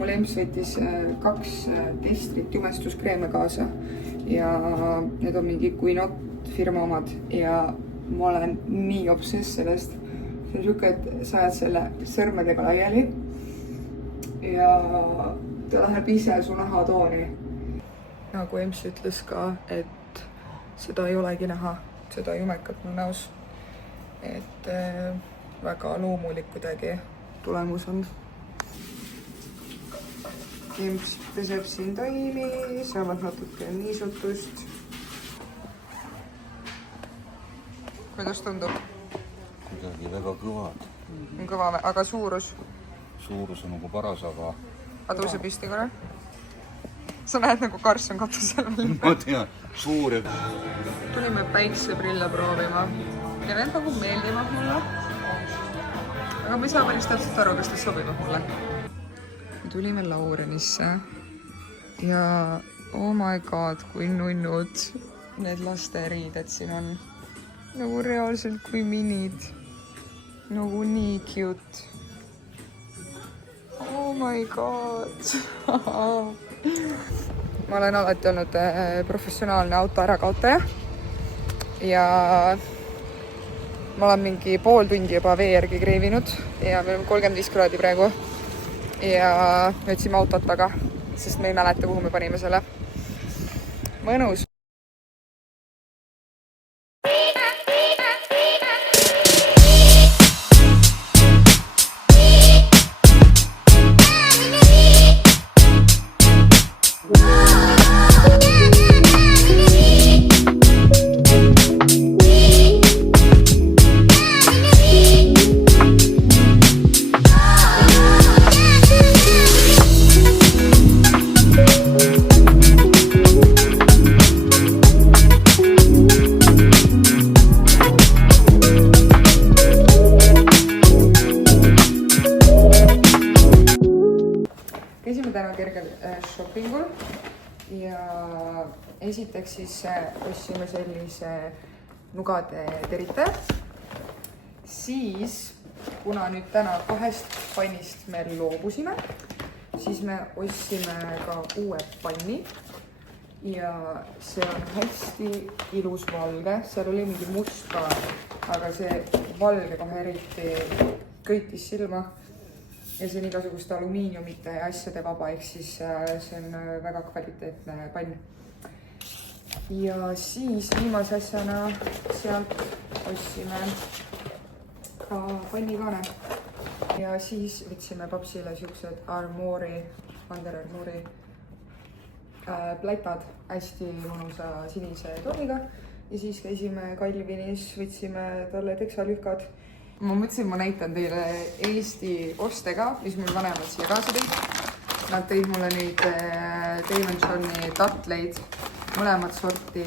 mul emps võttis 2 testrit jumestuskreeme kaasa ja need on mingi Quinot firma omad ja ma olen nii obsess sellest. See on siuke, et sa ajad selle sõrmedega laiali ja ta läheb ise su nahatooni. Nagu emps ütles ka, et seda ei olegi näha, seda jumekat mul näos. Et väga loomulik kuidagi tulemus on. Emps peseb siin taimi, saavad natuke niisutust. Kuidas tundub? Kuidagi väga kõvad. On kõva, aga suurus? Suurus on nagu paras, aga... Tõuse pisti korra? Sa näed nagu karss on katusel. Ma tean, suur ja... Tulime päikseprille proovima ja need nagu meeldivad mulle. Aga ma ei saa päris täpselt aru, kas need sobivad mulle. Me tulime Laurenisse ja oh my god, kui nunnud need lasteriided siin on. Nagu reaalselt kui minid. Nagu nii cute. Oh my god. Ma olen alati olnud professionaalne auto ärakaotaja ja ma olen mingi pool tundi juba vee järgi kreevinud ja meil on 35 kraadi praegu ja võtsime autot taga, sest me ei mäleta, kuhu me panime selle. Mõnus. Käisime täna kergel shoppingul ja esiteks siis ostsime sellise nugade teritaja. Siis, kuna nüüd täna 2 pannist me loobusime, siis me ostsime ka uue panni ja see on hästi ilus valge. Seal oli mingi must ka, aga see valge kohe eriti köitis silma. Ja see on igasuguste alumiiniumite ja asjade vaba, ehk siis see on väga kvaliteetne pann. Ja siis viimase asjana sealt ostsime ka pannikaane. Ja siis võtsime papsile siuksed Under Armouri plätad hästi mõnusa sinise tooniga. Ja siis käisime Calvinis, võtsime talle teksalühkad. Ma mõtlesin, ma näitan teile Eesti oste ka, mis mul vanemad siia kaasa tõid. Nad tõid mulle neid Dave & Johni tatleid, mõlemad sorti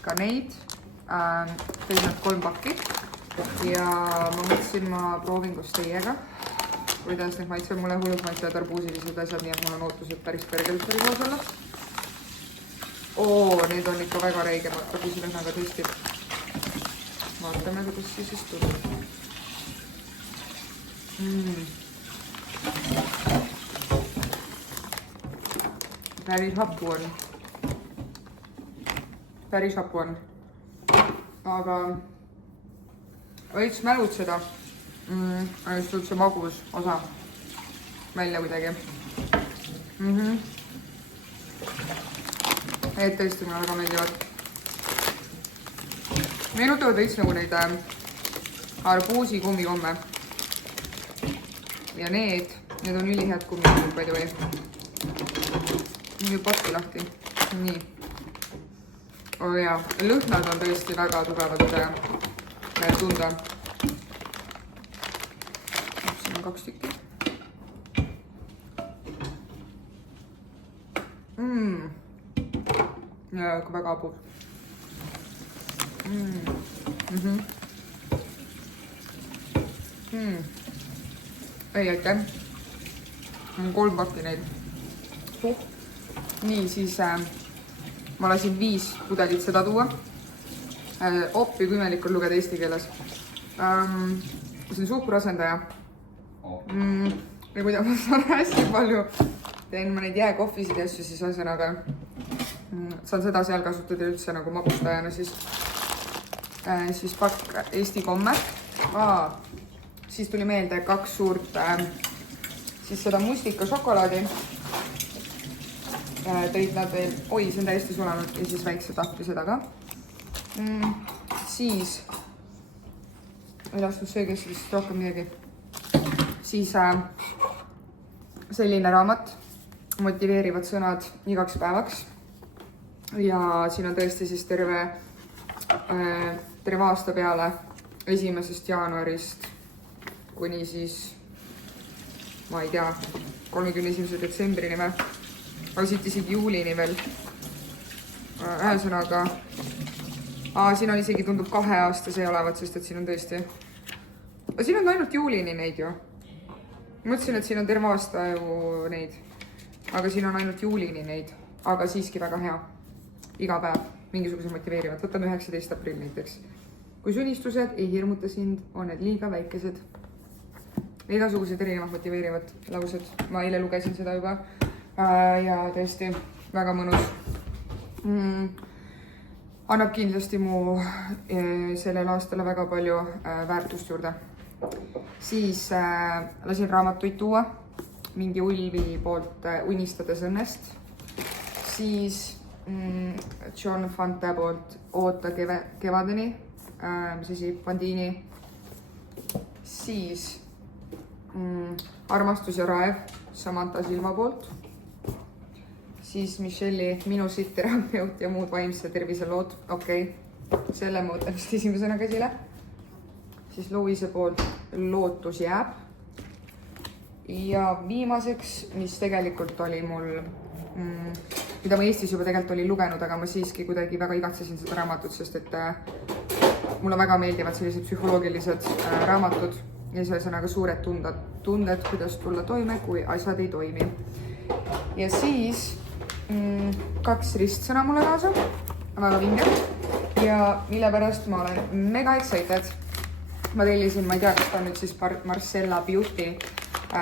ka neid. Tõid nad 3 pakki ja ma mõtlesin, ma proovin koos teiega, kuidas need maitsevad. Mulle hullult maitsevad arbuusilised asjad, nii et mul on ootused päris kõrgelt seal koos olla. Need on ikka väga reigemad arbuusilõhnaga tõesti. Vaatame, kuidas siis tuleb. Päris hapu on. Aga võiks mälutseda. Just tuleb see magus osa välja kuidagi. Need tõesti mulle väga meeldivad. Meenutavad veits nagu neid arbuusi kummikomme. Ja need on ülihead kummikommid, by the way. Nüüd patti lahti. Nii. Ja lõhnad on tõesti väga tugevad tunda. Siin on 2 tükki. Ja väga apuv. Ei, aitäh. 3 pakki neid. Nii, siis ma lasin 5 pudelit seda tuua. Oppi, kui imelikul lugeda eesti keeles. See on suhkruasendaja. ja kui ma saan hästi palju, teen ma neid jääkohvisid ja asju, siis ühesõnaga saan seda seal kasutada üldse nagu magustajana, siis pakk Eesti komme. Siis tuli meelde 2 suurt siis seda mustika šokolaadi. Tõid nad veel, oi, see on täiesti sulanud ja siis väikse tahvli seda ka. Siis elastussöögis vist rohkem midagi. Siis selline raamat, motiveerivad sõnad igaks päevaks. Ja siin on tõesti siis terve aasta peale 1. jaanuarist kuni siis, ma ei tea, 31. detsembrini või, aga siit isegi juulini veel. Ühesõnaga, siin on isegi tundub 2 aasta see olevat, sest et siin on tõesti, siin on ainult juulini neid ju. Mõtlesin, et siin on terve aasta ju neid, aga siin on ainult juulini neid, aga siiski väga hea. Iga päev mingisuguse motiveerivad. Võtame 19. aprill näiteks. Kui sunistused ei hirmuta sind, on need liiga väikesed. Igasugused erinevad motiveerivad laused. Ma eile lugesin seda juba ja tõesti väga mõnus. Annab kindlasti mu sellel aastale väga palju väärtust juurde. Siis lasin raamatuid tuua mingi Ulvi poolt Unistades õnnest. Siis John Fante poolt Oota kevadeni, mis asi, Pandini. Siis Armastus ja raev Samantha Silva poolt. Siis Michelle'i Minu sitterapeut ja muud vaimse tervise lood. Okei, selle ma võtan vist esimesena käsile. Siis Louise poolt Lootus jääb. Ja viimaseks, mis tegelikult oli mul, mida ma Eestis juba tegelikult olin lugenud, aga ma siiski kuidagi väga igatsesin seda raamatut, sest et mulle väga meeldivad sellised psühholoogilised raamatud ja ühesõnaga suured tunded, kuidas tulla toime, kui asjad ei toimi. Ja siis 2 ristsõna mulle kaasa, väga vinged ja mille pärast ma olen mega excited. Ma tellisin, ma ei tea, kas ta on nüüd siis Marcella Beauty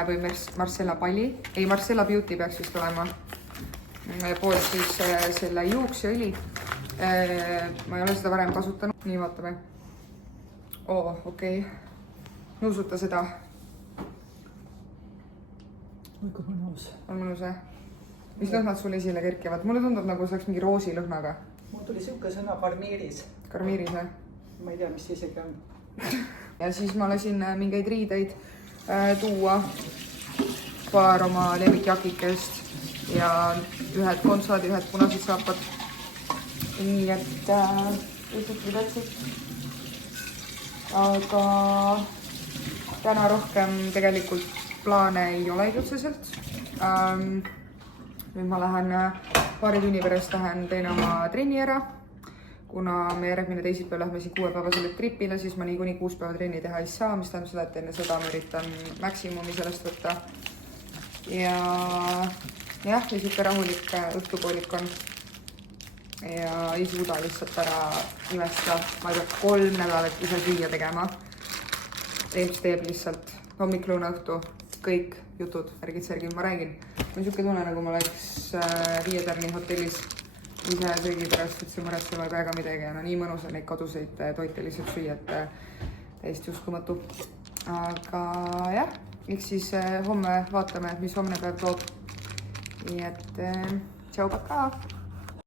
või Marcella Palli. Ei, Marcella Beauty peaks vist olema. Poolt siis selle juukseõli. Ma ei ole seda varem kasutanud. Nii, vaatame. Okei. Nuusuta seda. Oi, kui mõnus. On mõnus, jah? Mis lõhnad sul esile kerkivad? Mulle tundub, nagu saaks mingi roosi lõhnaga. Mul tuli siuke sõna karmiiris. Karmiiris, jah? Ma ei tea, mis isegi on. Ja siis ma lasin mingeid riideid tuua, paar oma lemmikjakikest ja ühed kontsad, ühed punased saapad. Nii et ütled. Aga täna rohkem tegelikult plaane ei olegi otseselt. Nüüd ma lähen paari tunni pärast teen oma trenni ära. Kuna me järgmine teisipäev lähme siin 6-päevasele tripile, siis ma niikuinii 6 päeva trenni teha ei saa, mis tähendab seda, et enne seda ma üritan maksimumi sellest võtta. Ja niisugune rahulik õhtupoolik on. Ja ei suuda lihtsalt ära imesta, ma ei pea 3 nädalat ise süüa tegema. Eelks teeb lihtsalt hommik, lõuna, õhtu, kõik jutud, ärgid-särgid, ma räägin. Ma niisugune tunne, nagu ma oleks 5 tärni hotellis. Ise söögi pärast, et see muretsema ei päega midagi ja nii mõnus on neid koduseid toite lihtsalt süüa, et täiesti uskumatu. Aga jah, eks siis homme vaatame, mis homne päev toob. Nii et tšau, pakaa!